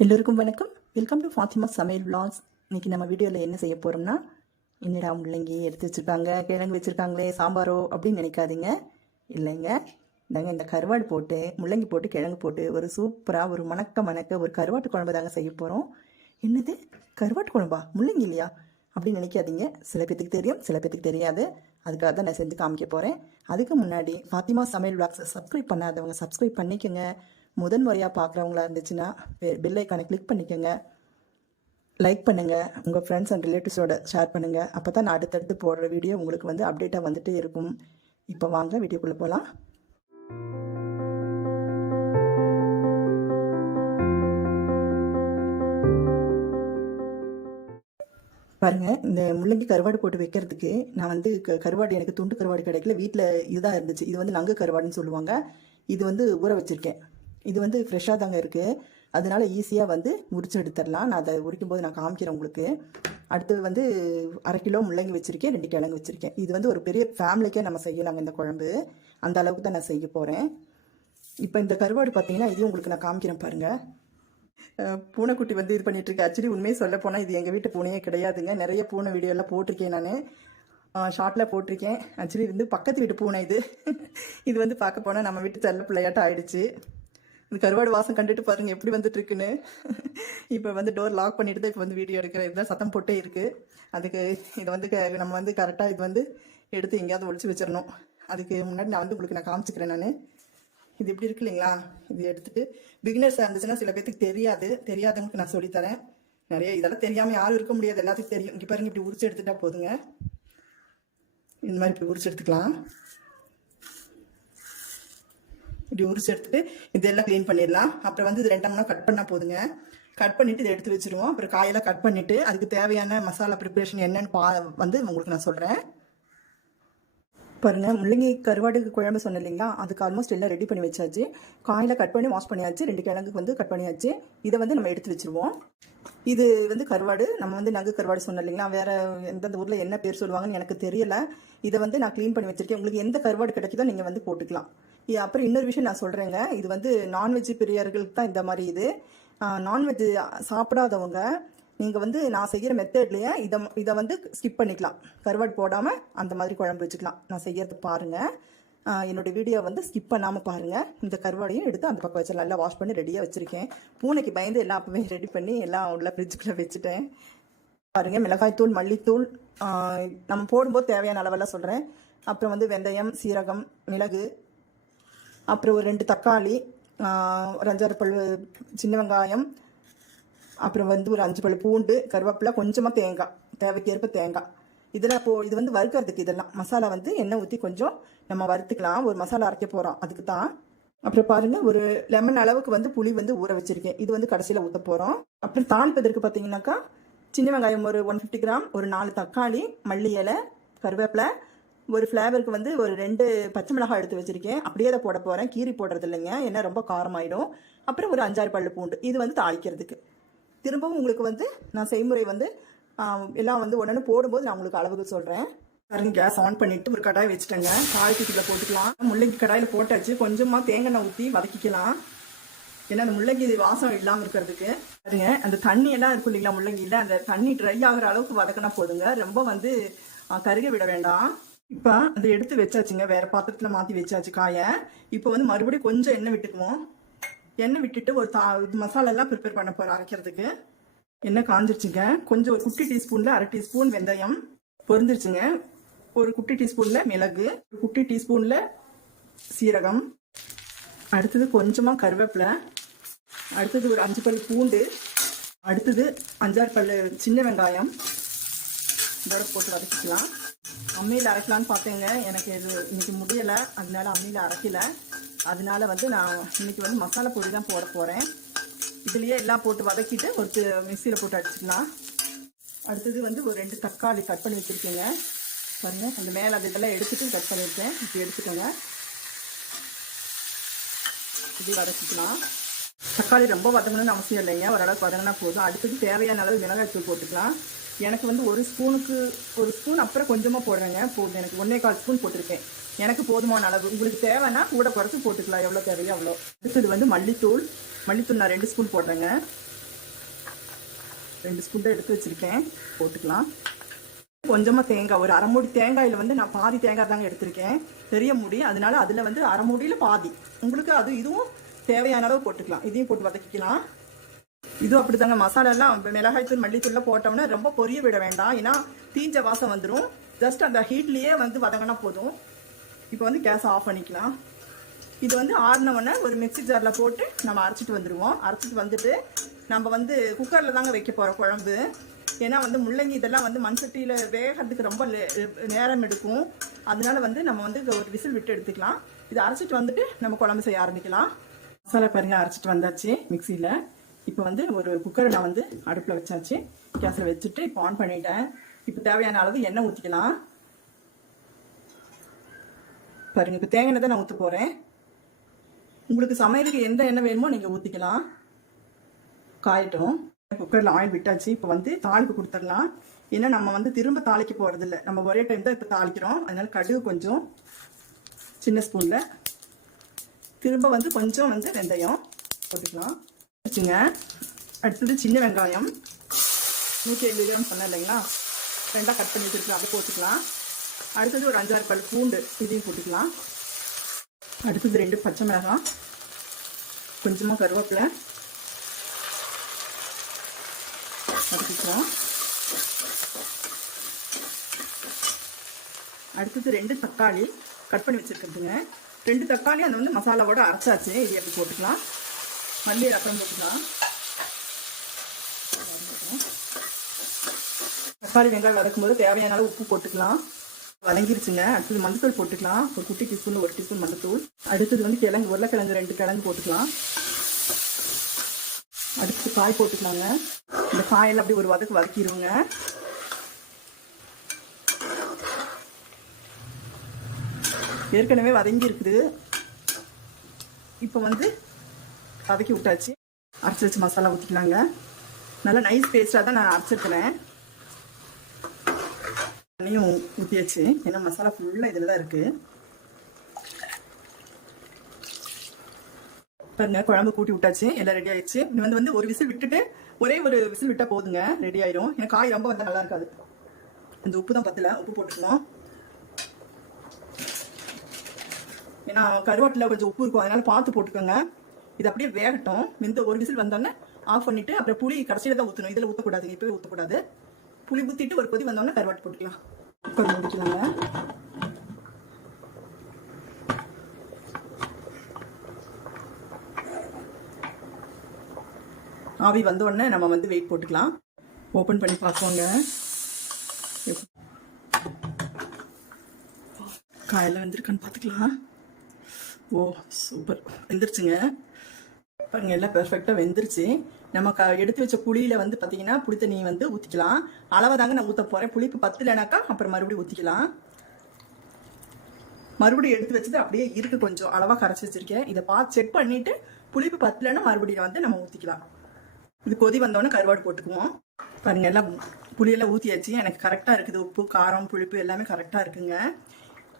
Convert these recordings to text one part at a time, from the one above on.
எல்லோருக்கும் வணக்கம். Welcome to Fathima சமையல் vlogs. இன்னைக்கு நம்ம வீடியோவில் என்ன செய்ய போகிறோம்னா, என்னடா முள்ளங்கி எடுத்து வச்சுருக்காங்க, கிழங்கு வச்சுருக்காங்களே, சாம்பாரோ அப்படின்னு நினைக்காதீங்க. இல்லைங்க, நாங்கள் இந்த கருவாடு போட்டு முள்ளங்கி போட்டு கிழங்கு போட்டு ஒரு சூப்பராக ஒரு மணக்க ஒரு கருவாட்டு குழம்பு தாங்க செய்ய போகிறோம். என்னது கருவாட்டு குழம்பா, முள்ளங்கி இல்லையா அப்படின்னு நினைக்காதீங்க. சில பேத்துக்கு தெரியும், சில பேத்துக்கு தெரியாது. அதுக்காக தான் நான் செஞ்சு காமிக்க போகிறேன். அதுக்கு முன்னாடி ஃபாத்திமா சமையல் vlogs சப்ஸ்கிரைப் பண்ணாதவங்க சப்ஸ்கிரைப் பண்ணிக்கோங்க. முதன் முறையாக பார்க்குறவங்களா இருந்துச்சுன்னா பெல் ஐக்கானை கிளிக் பண்ணிக்கோங்க, லைக் பண்ணுங்கள், உங்கள் ஃப்ரெண்ட்ஸ் அண்ட் ரிலேட்டிவ்ஸோட ஷேர் பண்ணுங்கள். அப்போ தான் நான் அடுத்தடுத்து போடுற வீடியோ உங்களுக்கு வந்து அப்டேட்டாக வந்துகிட்டே இருக்கும். இப்போ வாங்க வீடியோக்குள்ளே போகலாம். பாருங்கள், இந்த முள்ளங்கி கருவாடு போட்டு வைக்கிறதுக்கு நான் வந்து கருவாடு எனக்கு துண்டு கருவாடு கிடைக்கல, வீட்டில் இதுதான் இருந்துச்சு. இது வந்து நங்கு கருவாடுன்னு சொல்லுவாங்க. இது வந்து ஊற வச்சுருக்கேன். இது வந்து ஃப்ரெஷ்ஷாக தாங்க இருக்குது, அதனால ஈஸியாக வந்து உரிச்சு எடுத்துடலாம். நான் அதை உரிக்கும் போது நான் காமிக்கிறேன் உங்களுக்கு. அடுத்து வந்து 1/2 கிலோ முள்ளங்கி வச்சுருக்கேன், 2 கிழங்கு வச்சுருக்கேன். இது வந்து ஒரு பெரிய ஃபேமிலிக்கே நம்ம செய்யலாங்க இந்த குழம்பு. அந்த அளவுக்கு தான் நான் செய்ய போகிறேன். இப்போ இந்த கருவாடு பார்த்தீங்கன்னா இதையும் உங்களுக்கு நான் காமிக்கிறேன் பாருங்கள். பூனைக்குட்டி வந்து இது பண்ணிகிட்ருக்கு. ஆக்சுவலி உண்மையை சொல்ல போனால் இது எங்கள் வீட்டு பூனையே கிடையாதுங்க. நிறைய பூனை வீடியோலாம் போட்டிருக்கேன், நான் ஷார்ட்டில் போட்டிருக்கேன். ஆக்சுவலி இது வந்து பக்கத்து வீட்டு பூனை இது. இது வந்து பார்க்க போனால் நம்ம வீட்டு செல்ல பிள்ளையாட்டம் ஆயிடுச்சு. இந்த கருவாடு வாசம் கண்டுட்டு பாருங்கள் எப்படி வந்துட்டு இருக்குன்னு. இப்போ வந்து டோர் லாக் பண்ணிட்டு தான் இப்போ வந்து வீடியோ எடுக்கிறேன். இதுதான் சத்தம் போட்டே இருக்குது. அதுக்கு இதை வந்து நம்ம வந்து கரெக்டாக இது வந்து எடுத்து எங்கேயாவது ஒழிச்சு வச்சிடணும். அதுக்கு முன்னாடி நான் வந்து உங்களுக்கு நான் காமிச்சிக்கிறேன். நான் இது எப்படி இருக்கு இல்லைங்களா, இது எடுத்துகிட்டு பிகினர்ஸாக இருந்துச்சுன்னா சில பேருக்கு தெரியாதவங்களுக்கு நான் சொல்லித்தரேன். நிறைய இதெல்லாம் தெரியாமல் யாரும் இருக்க முடியாது, எல்லாத்துக்கும் தெரியும். இங்கே பாருங்கள், இப்படி உரிச்சு எடுத்துட்டா போதுங்க. இந்த மாதிரி இப்படி உரிச்சு எடுத்துக்கலாம். இப்படி உரிச்சு எடுத்துட்டு இதெல்லாம் க்ளீன் பண்ணிடலாம். அப்புறம் வந்து இது 2 மணி கட் பண்ணால் போதுங்க. கட் பண்ணிவிட்டு இதை எடுத்து வச்சுருவோம். அப்புறம் காயெல்லாம் கட் பண்ணிவிட்டு அதுக்கு தேவையான மசாலா ப்ரிப்ரேஷன் என்னென்னு வந்து உங்களுக்கு நான் சொல்கிறேன். பாருங்கள், முள்ளங்கி கருவாடு குழம்பு சொன்னேன் இல்லைங்களா, அதுக்கு ஆல்மோஸ்ட் எல்லாம் ரெடி பண்ணி வச்சாச்சு. காயில் கட் பண்ணி வாஷ் பண்ணியாச்சு, 2 கிழங்குக்கு வந்து கட் பண்ணியாச்சு. இதை வந்து நம்ம எடுத்து வச்சுருவோம். இது வந்து கருவாடு, நம்ம வந்து நங்கு கருவாடு சொன்னோம் இல்லைங்களா, வேறு எந்தெந்த ஊரில் என்ன பேர் சொல்லுவாங்கன்னு எனக்கு தெரியலை. இதை வந்து நான் க்ளீன் பண்ணி வச்சுருக்கேன். உங்களுக்கு எந்த கருவாடு கிடைக்குதோ நீங்கள் வந்து போட்டுக்கலாம். அப்புறம் இன்னொரு விஷயம் நான் சொல்கிறேங்க, இது வந்து நான்வெஜ் பிரியர்களுக்கு தான் இந்த மாதிரி. இது நான்வெஜ் சாப்பிடாதவங்க நீங்கள் வந்து நான் செய்கிற மெத்தட்லேயே இதை வந்து ஸ்கிப் பண்ணிக்கலாம். கருவாடு போடாமல் அந்த மாதிரி குழம்பு வச்சுக்கலாம். நான் செய்யறது பாருங்கள். என்னோடய வீடியோ வந்து ஸ்கிப் பண்ணாமல் பாருங்கள். இந்த கருவாடையும் எடுத்து அந்த பக்கம் வச்சு நல்லா வாஷ் பண்ணி ரெடியாக வச்சுருக்கேன். பூனைக்கு பயந்து எல்லாம் அப்பவே ரெடி பண்ணி எல்லாம் உள்ள ஃப்ரிட்ஜுக்குள்ளே வச்சுட்டேன். பாருங்கள், மிளகாய்த்தூள், மல்லித்தூள் நம்ம போடும்போது தேவையான அளவெல்லாம் சொல்கிறேன். அப்புறம் வந்து வெந்தயம், சீரகம், மிளகு, அப்புறம் ஒரு 2 தக்காளி, ஒரு 5-6 பல் சின்ன வெங்காயம், அப்புறம் வந்து ஒரு 5 பல் பூண்டு, கருவேப்பிலை, கொஞ்சமாக தேங்காய், தேவைக்கேற்ப தேங்காய். இதெல்லாம் இது வந்து வறுக்கிறதுக்கு. இதெல்லாம் மசாலா வந்து எண்ணெய் ஊற்றி கொஞ்சம் நம்ம வறுத்துக்கலாம். ஒரு மசாலா அரைக்க போகிறோம், அதுக்கு தான். அப்புறம் பாருங்கள், ஒரு லெமன் அளவுக்கு வந்து புளி வந்து ஊற வச்சுருக்கேன். இது வந்து கடைசியில் ஊற்ற போகிறோம். அப்புறம் தாளிப்பதற்கு பார்த்தீங்கன்னாக்கா சின்ன வெங்காயம் ஒரு 150 கிராம், ஒரு 4 தக்காளி, மல்லி இலை, கருவேப்பிலை, ஒரு ஃப்ளேவருக்கு வந்து ஒரு 2 பச்சை மிளகாய் எடுத்து வச்சுருக்கேன். அப்படியே அதை போட போகிறேன், கீரி போடுறது இல்லைங்க, ஏன்னா ரொம்ப காரமாயிடும். அப்புறம் ஒரு 5-6 பல் பூண்டு, இது வந்து தாளிக்கிறதுக்கு. திரும்பவும் உங்களுக்கு வந்து நான் செய்முறை வந்து எல்லாம் வந்து உடனே போடும்போது நான் உங்களுக்கு அளவுக்கு சொல்கிறேன். பாருங்க, கேஸ் ஆன் பண்ணிவிட்டு ஒரு கடாய் வச்சுட்டேங்க. தாளிக்கீட்டில் போட்டுக்கலாம். முள்ளங்கி கடாயில் போட்டாச்சு. கொஞ்சமாக தேங்காய் ஊற்றி வதக்கிக்கலாம், ஏன்னா அந்த முள்ளங்கி வாசம் இல்லாமல் இருக்கிறதுக்கு. பாருங்க, அந்த தண்ணி எல்லாம் இருக்கும் இல்லைங்களா முள்ளங்கியில், அந்த தண்ணி ட்ரை ஆகிற அளவுக்கு வதக்கினா போதுங்க. ரொம்ப வந்து கருக விட வேண்டாம். இப்போ அதை எடுத்து வச்சாச்சுங்க, வேறு பாத்திரத்தில் மாற்றி வச்சாச்சு காயை. இப்போ வந்து மறுபடியும் கொஞ்சம் எண்ணெய் விட்டுக்குவோம். எண்ணெய் விட்டுட்டு ஒரு மசாலெல்லாம் ப்ரிப்பேர் பண்ண போகிறோம் அரைக்கிறதுக்கு. எண்ணெய் காஞ்சிருச்சுங்க. கொஞ்சம் ஒரு குட்டி டீஸ்பூனில் 1/2 டீஸ்பூன் வெந்தயம் பொரிஞ்சிருச்சுங்க. ஒரு குட்டி டீஸ்பூனில் மிளகு, ஒரு குட்டி டீஸ்பூனில் சீரகம், அடுத்தது கொஞ்சமாக கருவேப்பிலை, அடுத்தது ஒரு 5 பல் பூண்டு, அடுத்தது 5-6 பல் சின்ன வெங்காயம். இதோட போட்டு வதக்கிக்கலாம். அம்மியில் அரைக்கலான்னு பார்த்தேங்க, எனக்கு இது இன்றைக்கி முடியலை, அதனால அம்மியில் அரைக்கல. அதனால வந்து நான் இன்றைக்கி வந்து மசாலா பொடி தான் போட போகிறேன். இதுலேயே எல்லாம் போட்டு வதக்கிட்டு ஒரு மிக்சியில் போட்டு அடிச்சுக்கலாம். அடுத்தது வந்து ஒரு 2 தக்காளி கட் பண்ணி வச்சுருக்கேங்க. பாருங்கள், அந்த மேலே அது இதெல்லாம் எடுத்துகிட்டு கட் பண்ணியிருக்கேன். இப்படி எடுத்துக்கோங்க. இப்படி வதக்கிக்கலாம். தக்காளி ரொம்ப வதங்கணும்னு அவசியம் இல்லைங்க, ஓரளவுக்கு வதங்கினா போதும். அடுத்தது தேவையான அளவு மிளகாய்த்தூள் போட்டுக்கலாம். எனக்கு வந்து ஒரு ஸ்பூன் அப்புறம் கொஞ்சமாக போடுறேங்க, போதும். எனக்கு 1/4 ஸ்பூன் போட்டிருக்கேன், எனக்கு போதுமான அளவு. உங்களுக்கு தேவைன்னா கூட குறைச்சி போட்டுக்கலாம், எவ்வளோ தேவையோ அவ்வளோ. அடுத்தது வந்து மல்லித்தூள் நான் 2 ஸ்பூன் போடுறேங்க. 2 ஸ்பூன் தான் எடுத்து வச்சுருக்கேன், போட்டுக்கலாம். கொஞ்சமாக தேங்காய், ஒரு அரை மூடி தேங்காயில் வந்து நான் பாதி தேங்காய் தாங்க எடுத்திருக்கேன், பெரிய மூடி. அதனால அதில் வந்து அரை மூடியில் பாதி. உங்களுக்கு அது இதுவும் தேவையான அளவு போட்டுக்கலாம். இதையும் போட்டு வதக்கிக்கலாம். இதுவும் அப்படி தாங்க. மசாலாலாம் மிளகாய்த்தூள் மல்லித்தூள்லாம் போட்டோம்னா ரொம்ப பொரிய விட வேண்டாம், ஏன்னா தீஞ்ச வாசம் வந்துடும். ஜஸ்ட் அந்த ஹீட்லேயே வந்து வதங்கினா போதும். இப்போ வந்து கேஸை ஆஃப் பண்ணிக்கலாம். இது வந்து ஆறினவொடனே ஒரு மிக்ஸி ஜாரில் போட்டு நம்ம அரைச்சிட்டு வந்துடுவோம். அரைச்சிட்டு வந்துட்டு நம்ம வந்து குக்கரில் தாங்க வைக்க போகிறோம் குழம்பு. ஏன்னா வந்து முள்ளங்கி இதெல்லாம் வந்து மண் சட்டியில் வேகிறதுக்கு ரொம்ப நேரம் எடுக்கும். அதனால வந்து நம்ம வந்து ஒரு விசில் விட்டு எடுத்துக்கலாம். இதை அரைச்சிட்டு வந்துட்டு நம்ம குழம்பு செய்ய ஆரம்பிக்கலாம். மசாலா பாருங்கள், அரைச்சிட்டு வந்தாச்சு மிக்சியில். இப்போ வந்து ஒரு குக்கரை நான் வந்து அடுப்பில் வச்சாச்சு. கேஸில் வச்சுட்டு இப்போ ஆன் பண்ணிட்டேன். இப்போ தேவையான அளவு எண்ணெய் ஊற்றிக்கலாம். பாருங்கள், இப்போ தேங்காய் எண்ணெய் தான் நான் ஊற்ற போகிறேன். உங்களுக்கு சமையலுக்கு எந்த எண்ணெய் வேணுமோ நீங்கள் ஊற்றிக்கலாம். காயட்டும். குக்கரில் ஆயில் விட்டாச்சு. இப்போ வந்து தாளிப்பு கொடுத்துடலாம். ஏன்னா நம்ம வந்து திரும்ப தாளிக்க போகிறதில்ல, நம்ம ஒரே டைம் தான் இப்போ தாளிக்கிறோம். அதனால கடுகு கொஞ்சம் சின்ன ஸ்பூனில், திரும்ப வந்து கொஞ்சம் வந்து வெந்தயம் போட்டுக்கலாம் வச்சுங்க. அடுத்தது சின்ன வெங்காயம் 150 கிராம் சொன்னேன் இல்லைங்களா, 2ஆக கட் பண்ணி வச்சுருக்கலாம், அதை போட்டுக்கலாம். அடுத்தது ஒரு 5-6 பல் பூண்டு, இதையும் போட்டுக்கலாம். அடுத்தது 2 பச்சை மிளகாய், கொஞ்சமாக கருவேப்பிலை வதக்கிக்கலாம். அடுத்தது 2 தக்காளி கட் பண்ணி வச்சுருக்கிறதுங்க. 2 தக்காளி அந்த வந்து மசாலாவோட அரைச்சாச்சு. இது எப்படி போட்டுக்கலாம். மல்லி ரசம் போட்டுக்கலாம். தக்காளி வெங்காயம் வதக்கும் போது தேவையான அளவு உப்பு போட்டுக்கலாம். வதங்கிருச்சுங்க. அடுத்தது மஞ்சத்தூள் போட்டுக்கலாம். ஒரு குட்டி டீஸ்பூன் 1 டீஸ்பூன் மஞ்சத்தூள். அடுத்தது வந்து கிழங்கு, உருளைக்கிழங்கு 2 கிழங்கு போட்டுக்கலாம். அடுத்து காய் போட்டுக்கலாங்க. இந்த காயெல்லாம் அப்படி ஒரு வதக்கிடுவோங்க. ஏற்கனவே வதங்கி இருக்குது. இப்போ வந்து வதக்கி விட்டாச்சு. அரைச்சி வச்சு மசாலா ஊற்றிக்கலாங்க. நல்லா நைஸ் பேஸ்ட்டாக தான் நான் அரைச்சிருக்கிறேன். தண்ணியும் ஊற்றியாச்சு, ஏன்னா மசாலா ஃபுல்லாக இதில் தான் இருக்குது. பாருங்க, குழம்பு கூட்டி விட்டாச்சு, எல்லாம் ரெடி ஆயிடுச்சு. இது வந்து ஒரு விசில் விட்டுட்டு ஒரே ஒரு விசில் விட்டால் போதுங்க, ரெடி ஆயிடும். ஏன்னா காய் ரொம்ப வந்தால் நல்லா இருக்காது. இந்த உப்பு தான் பத்தல, உப்பு போட்டுக்கணும். ஏன்னா கருவாட்டில் கொஞ்சம் உப்பு இருக்கும், அதனால பார்த்து போட்டுக்கோங்க. இது அப்படியே வேகட்டும். இந்த ஒரு விசில் வந்தோடனே ஆஃப் பண்ணிவிட்டு அப்புறம் புளி கடைசியில் தான் ஊற்றணும். இதில் ஊற்றக்கூடாதுங்க, இப்போவே ஊற்றக்கூடாது. புளி ஊற்றிட்டு ஒரு கொதி வந்தோடனே கருவாட்டு போட்டுக்கலாம். குக்கர் மூடிக்கலாங்க. ஆவி வந்தோடனே நம்ம வந்து வெயிட் போட்டுக்கலாம். ஓப்பன் பண்ணி பார்ப்போங்க. காயெல்லாம் வெந்திருக்கான்னு பார்த்துக்கலாம். ஓ சூப்பர், வெந்துருச்சுங்க. பாருங்க, எல்லாம் பெர்ஃபெக்டாக வெந்துருச்சு. நம்ம எடுத்து வச்ச புளியில் வந்து பார்த்தீங்கன்னா புளி தண்ணி வந்து ஊற்றிக்கலாம். அளவை தாங்க நான் ஊற்ற போகிறேன். புளிப்பு பத்தலைனாக்கா அப்புறம் மறுபடியும் ஊற்றிக்கலாம். மறுபடியும் எடுத்து வச்சது அப்படியே இருக்கு, கொஞ்சம் அளவாக கரைச்சி வச்சுருக்கேன். இதை பார்த்து செக் பண்ணிவிட்டு புளிப்பு பத்தலைன்னா மறுபடியும் வந்து நம்ம ஊற்றிக்கலாம். இது கொதி வந்தோடனே கருவாடு போட்டுக்குவோம். பாருங்கள், எல்லாம் புளியெல்லாம் ஊற்றியாச்சு. எனக்கு கரெக்டாக இருக்குது. உப்பு, காரம், புளிப்பு எல்லாமே கரெக்டாக இருக்குங்க.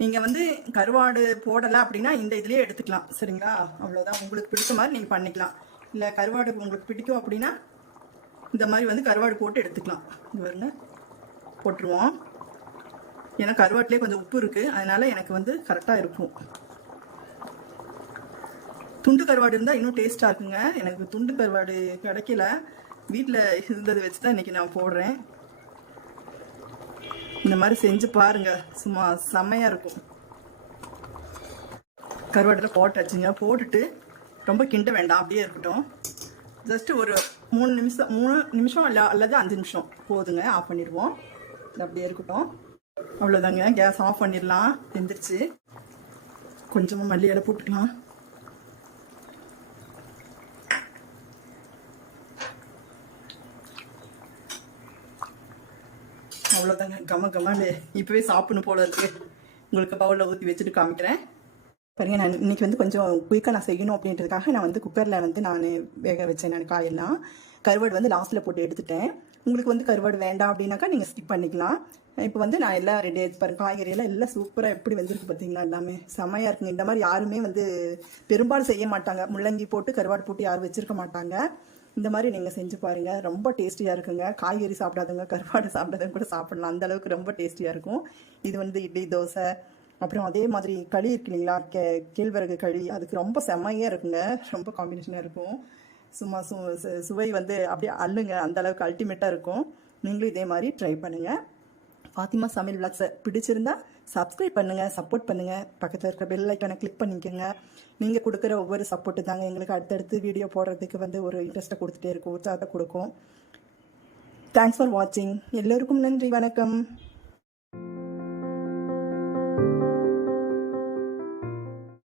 நீங்கள் வந்து கருவாடு போடலை அப்படின்னா இந்த இதுலேயே எடுத்துக்கலாம், சரிங்களா? அவ்வளோதான். உங்களுக்கு பிடிச்ச மாதிரி நீங்கள் பண்ணிக்கலாம். இல்லை கருவாடு உங்களுக்கு பிடிக்கும் அப்படின்னா இந்த மாதிரி வந்து கருவாடு போட்டு எடுத்துக்கலாம். இது பாருங்க, போட்டுருவோம். ஏன்னா கருவாட்டிலே கொஞ்சம் உப்பு இருக்குது, அதனால் எனக்கு வந்து கரெக்டாக இருக்கும். துண்டு கருவாடு இருந்தால் இன்னும் டேஸ்ட்டாக இருக்குங்க. எனக்கு துண்டு கருவாடு கிடைக்கல, வீட்டில் இருந்ததை வச்சு தான் இன்றைக்கி நான் போடுறேன். இந்த மாதிரி செஞ்சு பாருங்கள், சும்மா செம்மையாக இருக்கும். கருவாட்டில் போட்டாச்சுங்க. போட்டுட்டு ரொம்ப கிண்ட வேண்டாம், அப்படியே இருக்கட்டும். ஜஸ்ட்டு ஒரு 3 நிமிஷம் இல்லை அல்லது 5 நிமிஷம் போதுங்க, ஆஃப் பண்ணிடுவோம். இது அப்படியே இருக்கட்டும். அவ்வளோதாங்க, கேஸ் ஆஃப் பண்ணிடலாம். வெந்துருச்சு. கொஞ்சமாக மல்லி இலை போட்டுக்கலாம். அவ்வளோதாங்க, கம்மன்னு இப்போவே சாப்பிடணும் போல இருக்கு. உங்களுக்கு பவுலில் ஊற்றி வச்சுட்டு காமிக்கிறேன். பாருங்க, நான் இன்றைக்கி வந்து கொஞ்சம் குயிக்காக நான் செய்யணும் அப்படின்றதுக்காக நான் வந்து குக்கரில் வந்து நான் வேக வச்சேன். நான் காயெல்லாம் கருவாடு வந்து லாஸ்ட்டில் போட்டு எடுத்துட்டேன். உங்களுக்கு வந்து கருவாடு வேண்டாம் அப்படின்னாக்கா நீங்கள் ஸ்கிப் பண்ணிக்கலாம். இப்போ வந்து நான் எல்லாம் ரெடி ஆகிடுச்சு. பாருங்கள், காய்கறியெல்லாம் எல்லாம் சூப்பராக எப்படி வெந்திருக்கு பார்த்தீங்களா? எல்லாமே செம்மையாக இருக்குங்க. இந்த மாதிரி யாருமே வந்து பெரும்பாலும் செய்ய மாட்டாங்க. முள்ளங்கி போட்டு கருவாடு போட்டு யாரும் வச்சுருக்க மாட்டாங்க. இந்த மாதிரி நீங்கள் செஞ்சு பாருங்கள். ரொம்ப டேஸ்டியாக இருக்குங்க. காய்கறி சாப்பிடாதவங்க கருவாடு சாப்பிடாதவங்க கூட சாப்பிடலாம். அந்த அளவுக்கு ரொம்ப டேஸ்டியாக இருக்கும். இது வந்து இட்லி, தோசை, அப்புறம் அதே மாதிரி களி இருக்கு இல்லைங்களா, கேழ்வரகு களி, அதுக்கு ரொம்ப செம்மையாக இருக்குங்க. ரொம்ப காம்பினேஷனாக இருக்கும். சும்மா சுவை வந்து அப்படியே அள்ளுங்க. அந்த அளவுக்கு அல்டிமேட்டாக இருக்கும். நீங்களும் இதே மாதிரி ட்ரை பண்ணுங்கள். ஃபாத்திமா சமையல் விளாக்ஸை பிடிச்சிருந்தா சப்ஸ்கிரைப் பண்ணுங்கள், சப்போர்ட் பண்ணுங்கள். பக்கத்தில் இருக்கிற பெல் ஐக்கானை கிளிக் பண்ணிக்கோங்க. நீங்கள் கொடுக்குற ஒவ்வொரு சப்போர்ட்டு தாங்க எங்களுக்கு அடுத்தடுத்து வீடியோ போடுறதுக்கு வந்து ஒரு இன்ட்ரெஸ்ட்டை கொடுத்துட்டே இருக்கும், உற்சாகத்தை கொடுக்கும். தேங்க்ஸ் ஃபார் வாட்சிங். எல்லோருக்கும் நன்றி, வணக்கம்.